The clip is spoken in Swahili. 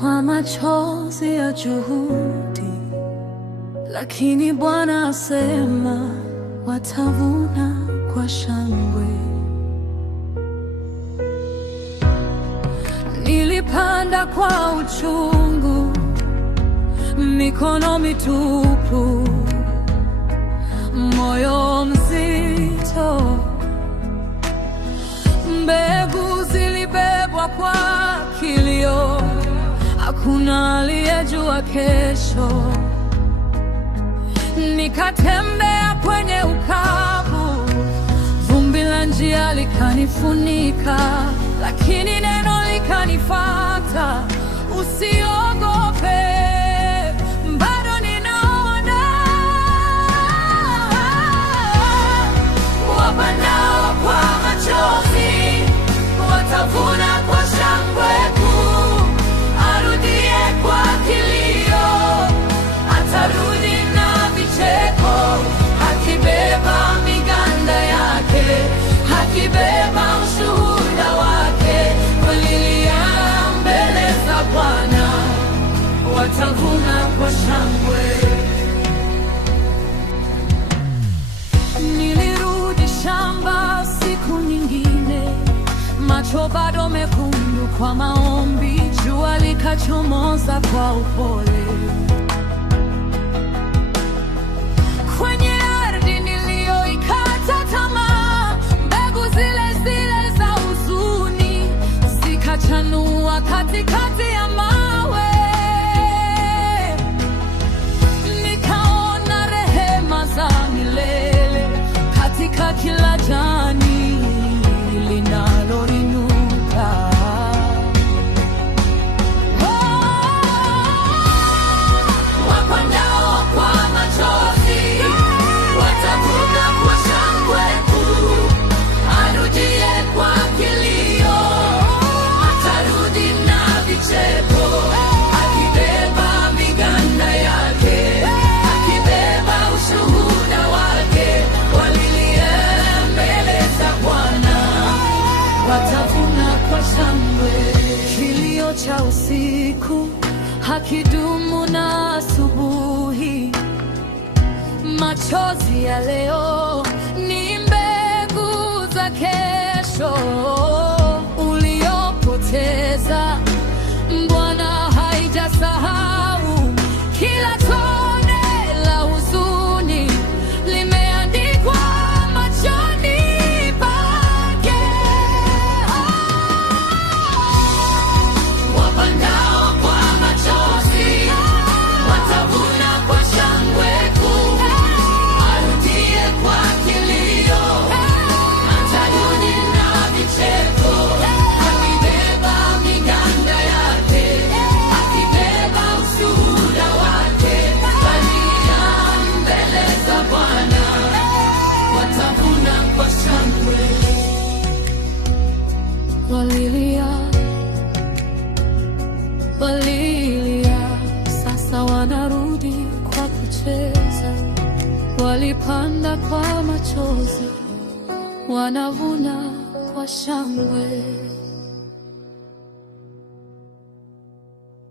kwa machozi ya juhudi, lakini Bwana asema watavuna kwa shangwe. Nilipanda kwa uchungu, mikono mitupu, moyo mzito. Mbegu zilibebwa kwa kilio, hakuna aliyejua kesho. Nikatembea kwenye ukavu, vumbi la njia likanifunika, lakini neno likanifuata, usiogope, bado ninaona. Wapandao kwa machozi watavuna kwa shangwe kuu. Arudie kwa kilio, atarudi na vicheko, akibeba miganda yake, akibeba ushuhuda wake. Walilia mbele za Bwana, watavuna kwa shangwe. Nilirudi shamba siku nyingine, macho bado mekundu kwa maombi. Jua likachomoza kwa upole kwenye ardhi niliyoikata tamaa. Mbegu zile zile za huzuni zikachanua katikati ya mawe. Nikaona rehema za milele katika kila jani linaloinuka. Wapandao kwa machozi watavuna kwa shangwe kuu. Arudie kwa kilio, atarudi na vicheko, akibeba miganda yake, akibeba ushuhuda wake. Walilia mbele za Bwana, watavuna kwa shangwe. Kilio cha usiku hakidumu na asubuhi. Machozi ya leo ni mbegu za kesho. Uliopoteza, Bwana haijasahau. Kila tone la huzuni limeandikwa machoni pake. Wapandao kwa machozi watavuna kwa shangwe kuu. Arudie kwa kilio, atarudi na vicheko, akibeba miganda yake, akibeba ushuhuda wake. Walilia mbele za Bwana, watavuna kwa shangwe. Walilia, sasa wanarudi kwa kucheza. Walipanda kwa machozi, wanavuna kwa shangwe.